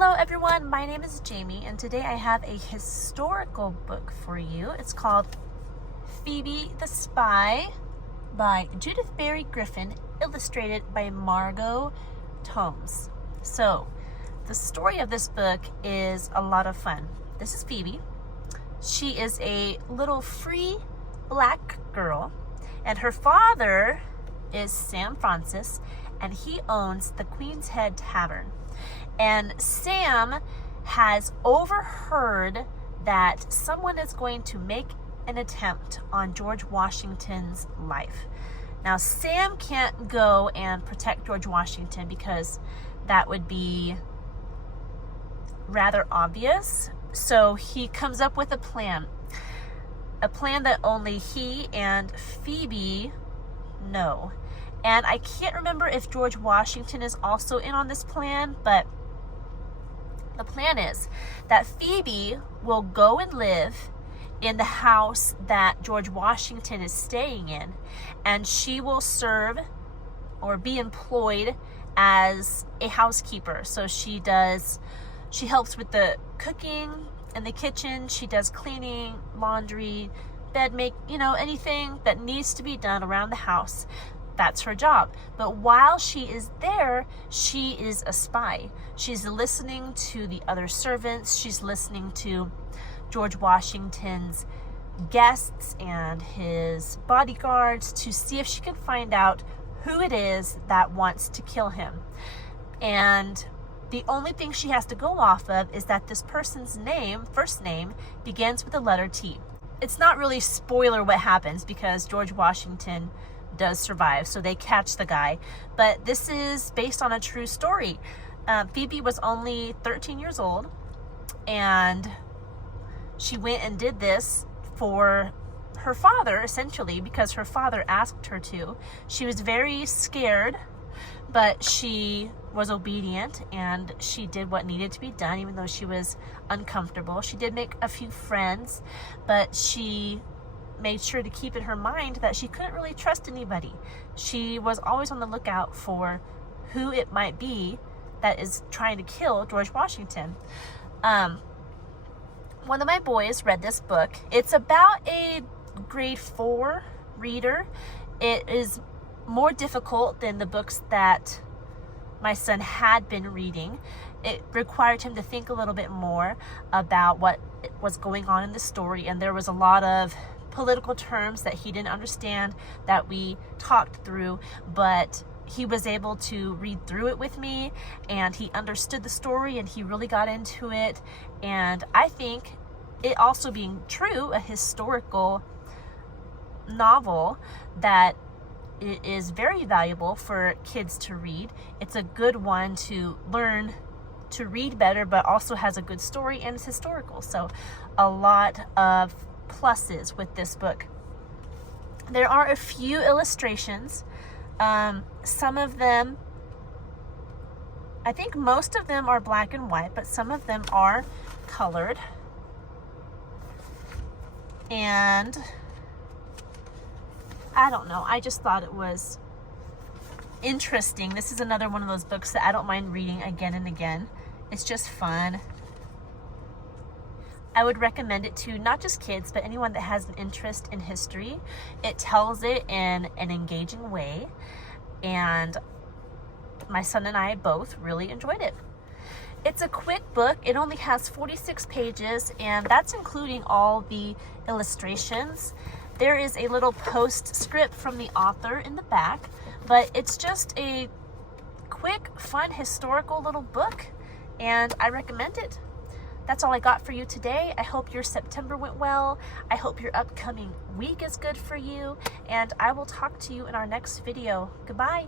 Hello everyone, my name is Jamie and today I have a historical book for you. It's called Phoebe the Spy by Judith Griffin, illustrated by Margot Tomes. So, the story of this book is a lot of fun. This is Phoebe. She is a little free black girl and her father is Sam Francis and he owns the Queen's Head Tavern. And Sam has overheard that someone is going to make an attempt on George Washington's life. Now, Sam can't go and protect George Washington because that would be rather obvious. So he comes up with a plan that only he and Phoebe know. And I can't remember if George Washington is also in on this plan, but the plan is that Phoebe will go and live in the house that George Washington is staying in, and she will serve or be employed as a housekeeper. So she helps with the cooking in the kitchen, she does cleaning, laundry, bed make, anything that needs to be done around the house. That's her job. But while she is there, she is a spy. She's listening to the other servants. She's listening to George Washington's guests and his bodyguards to see if she can find out who it is that wants to kill him. And the only thing she has to go off of is that this person's first name, begins with the letter T. It's not really spoiler what happens because George Washington does survive, so they catch the guy. But this is based on a true story. Phoebe was only 13 years old, and she went and did this for her father, essentially, because her father asked her to. She was very scared, but she was obedient, and she did what needed to be done, even though she was uncomfortable. She did make a few friends, but she made sure to keep in her mind that she couldn't really trust anybody. She was always on the lookout for who it might be that is trying to kill George Washington. One of my boys read this book. It's about a grade 4 reader. It is more difficult than the books that my son had been reading. It required him to think a little bit more about what was going on in the story, and there was a lot of political terms that he didn't understand that we talked through, but he was able to read through it with me and he understood the story and he really got into it. And I think it also being true, a historical novel, that it is very valuable for kids to read. It's a good one to learn to read better, but also has a good story and it's historical. So a lot of pluses with this book. There are a few illustrations. Some of them, I think most of them are black and white, but some of them are colored. And I don't know, I just thought it was interesting. This is another one of those books that I don't mind reading again and again. It's just fun. I would recommend it to not just kids, but anyone that has an interest in history. It tells it in an engaging way, and my son and I both really enjoyed it. It's a quick book. It only has 46 pages, and that's including all the illustrations. There is a little postscript from the author in the back, but it's just a quick, fun, historical little book, and I recommend it. That's all I got for you today. I hope your September went well. I hope your upcoming week is good for you. And I will talk to you in our next video. Goodbye.